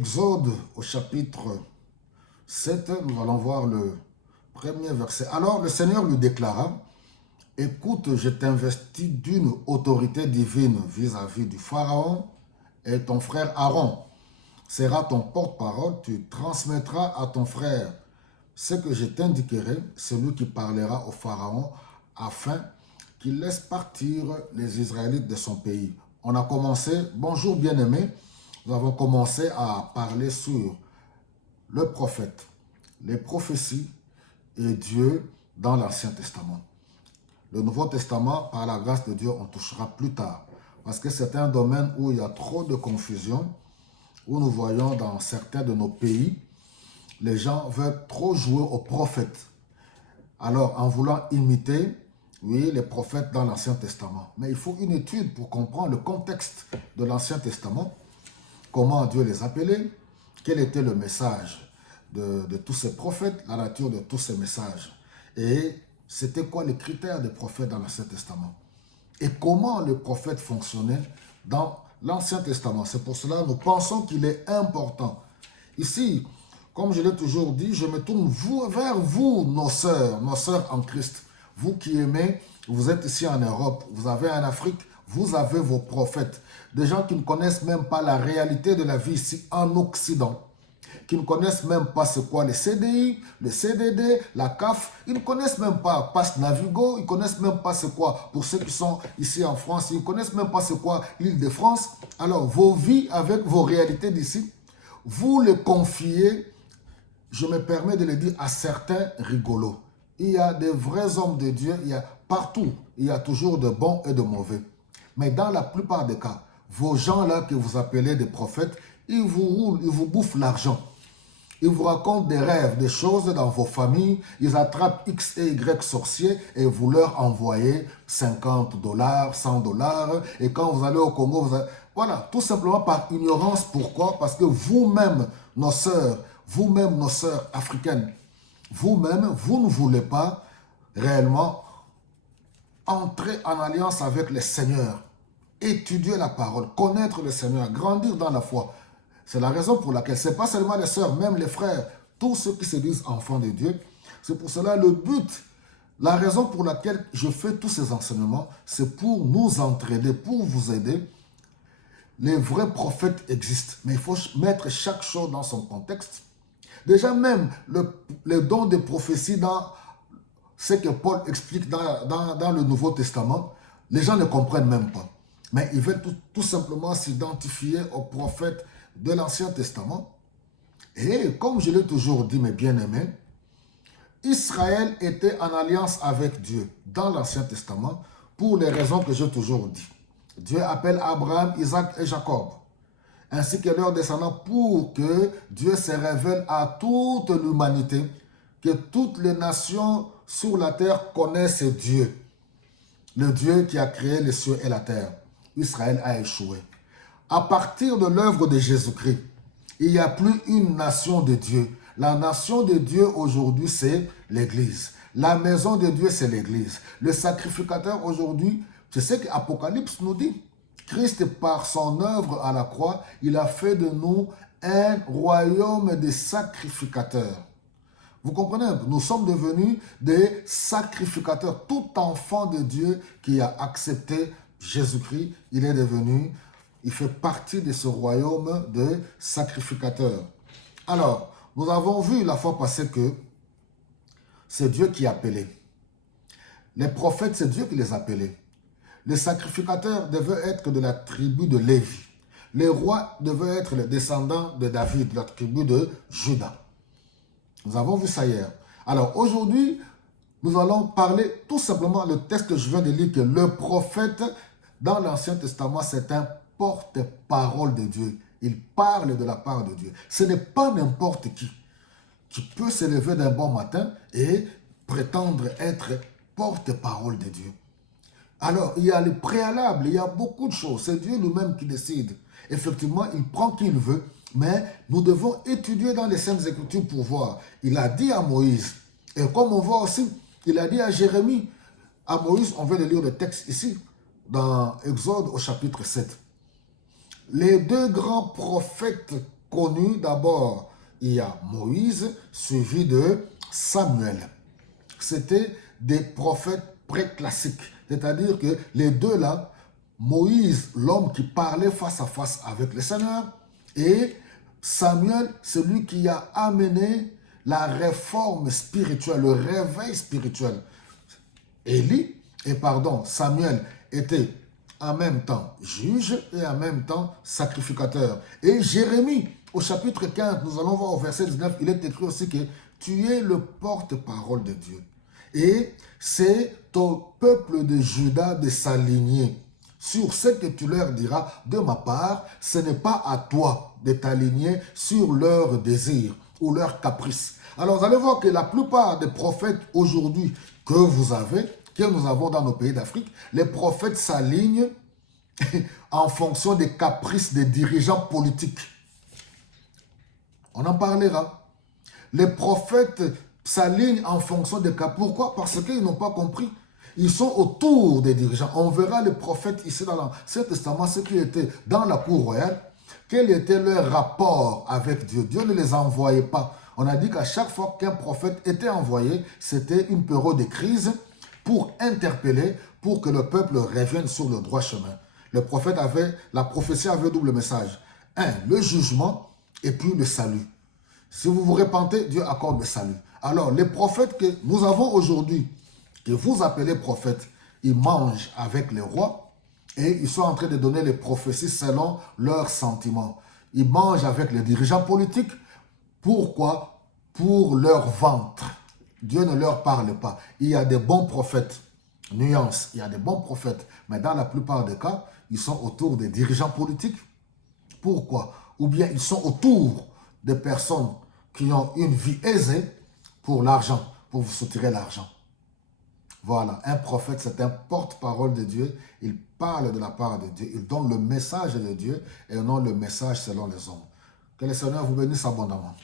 Exode au chapitre 7, nous allons voir le premier verset. Alors le Seigneur lui déclara, « Écoute, je t'investis d'une autorité divine vis-à-vis du Pharaon et ton frère Aaron sera ton porte-parole, tu transmettras à ton frère ce que je t'indiquerai, celui qui parlera au Pharaon afin qu'il laisse partir les Israélites de son pays. » On a commencé, bonjour bien-aimés, nous avons commencé à parler sur le prophète, les prophéties et Dieu dans l'Ancien Testament. Le Nouveau Testament, par la grâce de Dieu, on touchera plus tard. Parce que c'est un domaine où il y a trop de confusion, où nous voyons dans certains de nos pays, les gens veulent trop jouer aux prophètes. Alors, en voulant imiter, oui, les prophètes dans l'Ancien Testament. Mais il faut une étude pour comprendre le contexte de l'Ancien Testament, comment Dieu les appelait, quel était le message de tous ces prophètes, la nature de tous ces messages. Et c'était quoi les critères des prophètes dans l'Ancien Testament. Et comment le prophète fonctionnait dans l'Ancien Testament. C'est pour cela que nous pensons qu'il est important. Ici, comme je l'ai toujours dit, je me tourne vers vous, nos sœurs en Christ. Vous qui aimez, vous êtes ici en Europe, vous avez en Afrique, vous avez vos prophètes. Des gens qui ne connaissent même pas la réalité de la vie ici en Occident. Qui ne connaissent même pas c'est quoi les CDI, le CDD, la CAF. Ils ne connaissent même pas Pass Navigo, ils ne connaissent même pas c'est quoi, pour ceux qui sont ici en France, ils ne connaissent même pas c'est quoi l'Île-de-France. Alors, vos vies avec vos réalités d'ici, vous les confiez, je me permets de le dire, à certains rigolos. Il y a des vrais hommes de Dieu, il y a partout, il y a toujours de bons et de mauvais. Mais dans la plupart des cas, vos gens-là que vous appelez des prophètes, ils vous roulent, ils vous bouffent l'argent. Ils vous racontent des rêves, des choses dans vos familles. Ils attrapent X et Y sorciers et vous leur envoyez 50 $, 100 $. Et quand vous allez au Congo, voilà, tout simplement par ignorance. Pourquoi? Parce que vous-même, nos sœurs, vous-même, nos sœurs africaines, vous-même, vous ne voulez pas réellement entrer en alliance avec le Seigneur, étudier la parole, connaître le Seigneur, grandir dans la foi. C'est la raison pour laquelle, ce n'est pas seulement les sœurs, même les frères, tous ceux qui se disent enfants de Dieu. C'est pour cela le but, la raison pour laquelle je fais tous ces enseignements, c'est pour nous entraider, pour vous aider. Les vrais prophètes existent, mais il faut mettre chaque chose dans son contexte. Déjà même, le don de prophétie dans ce que Paul explique dans le Nouveau Testament, les gens ne comprennent même pas. Mais ils veulent tout simplement s'identifier aux prophètes de l'Ancien Testament. Et comme je l'ai toujours dit, mes bien-aimés, Israël était en alliance avec Dieu dans l'Ancien Testament pour les raisons que j'ai toujours dit. Dieu appelle Abraham, Isaac et Jacob, ainsi que leurs descendants, pour que Dieu se révèle à toute l'humanité, que toutes les nations sur la terre connaissent Dieu, le Dieu qui a créé les cieux et la terre. Israël a échoué. À partir de l'œuvre de Jésus-Christ, il n'y a plus une nation de Dieu. La nation de Dieu aujourd'hui, c'est l'Église. La maison de Dieu, c'est l'Église. Le sacrificateur aujourd'hui, c'est ce qu'Apocalypse nous dit. Christ, par son œuvre à la croix, il a fait de nous un royaume de sacrificateurs. Vous comprenez? Nous sommes devenus des sacrificateurs. Tout enfant de Dieu qui a accepté Jésus-Christ, il est devenu, il fait partie de ce royaume de sacrificateurs. Alors, nous avons vu la fois passée que c'est Dieu qui appelait. Les prophètes, c'est Dieu qui les appelait. Les sacrificateurs devaient être de la tribu de Lévi. Les rois devaient être les descendants de David, la tribu de Juda. Nous avons vu ça hier. Alors aujourd'hui, nous allons parler tout simplement, le texte que je viens de lire, que le prophète dans l'Ancien Testament, c'est un porte-parole de Dieu. Il parle de la part de Dieu. Ce n'est pas n'importe qui peut se lever d'un bon matin et prétendre être porte-parole de Dieu. Alors, il y a le préalable, il y a beaucoup de choses. C'est Dieu lui-même qui décide. Effectivement, il prend qui il veut, mais nous devons étudier dans les Saintes Écritures pour voir. Il a dit à Moïse, et comme on voit aussi, il a dit à Jérémie, à Moïse, on vient de lire le texte ici, dans Exode au chapitre 7. Les deux grands prophètes connus. D'abord, il y a Moïse, suivi de Samuel. C'était des prophètes préclassiques. C'est-à-dire que les deux là, Moïse, l'homme qui parlait face à face avec le Seigneur, et Samuel, celui qui a amené la réforme spirituelle, le réveil spirituel. Samuel était en même temps juge et en même temps sacrificateur. Et Jérémie, au chapitre 15, nous allons voir au verset 19, il est écrit aussi que tu es le porte-parole de Dieu. Et c'est au peuple de Juda de s'aligner sur ce que tu leur diras de ma part. Ce n'est pas à toi de t'aligner sur leurs désirs ou leurs caprices. Alors vous allez voir que la plupart des prophètes aujourd'hui que nous avons dans nos pays d'Afrique, les prophètes s'alignent en fonction des caprices des dirigeants politiques. On en parlera. Les prophètes s'alignent en fonction des cas. Pourquoi? Parce qu'ils n'ont pas compris. Ils sont autour des dirigeants. On verra les prophètes ici dans l'Ancien Testament, ceux qui étaient dans la cour royale, quel était leur rapport avec Dieu. Dieu ne les envoyait pas. On a dit qu'à chaque fois qu'un prophète était envoyé, c'était une période de crise pour interpeller, pour que le peuple revienne sur le droit chemin. La prophétie avait double message. Le jugement et puis le salut. Si vous vous repentez, Dieu accorde le salut. Alors, les prophètes que nous avons aujourd'hui, que vous appelez prophètes, ils mangent avec les rois et ils sont en train de donner les prophéties selon leurs sentiments. Ils mangent avec les dirigeants politiques. Pourquoi? Pour leur ventre. Dieu ne leur parle pas. Il y a des bons prophètes. Nuance, il y a des bons prophètes. Mais dans la plupart des cas, ils sont autour des dirigeants politiques. Pourquoi? Ou bien ils sont autour des personnes qui ont une vie aisée pour l'argent, pour vous soutirer l'argent. Voilà, un prophète, c'est un porte-parole de Dieu. Il parle de la part de Dieu. Il donne le message de Dieu et non le message selon les hommes. Que le Seigneur vous bénisse abondamment.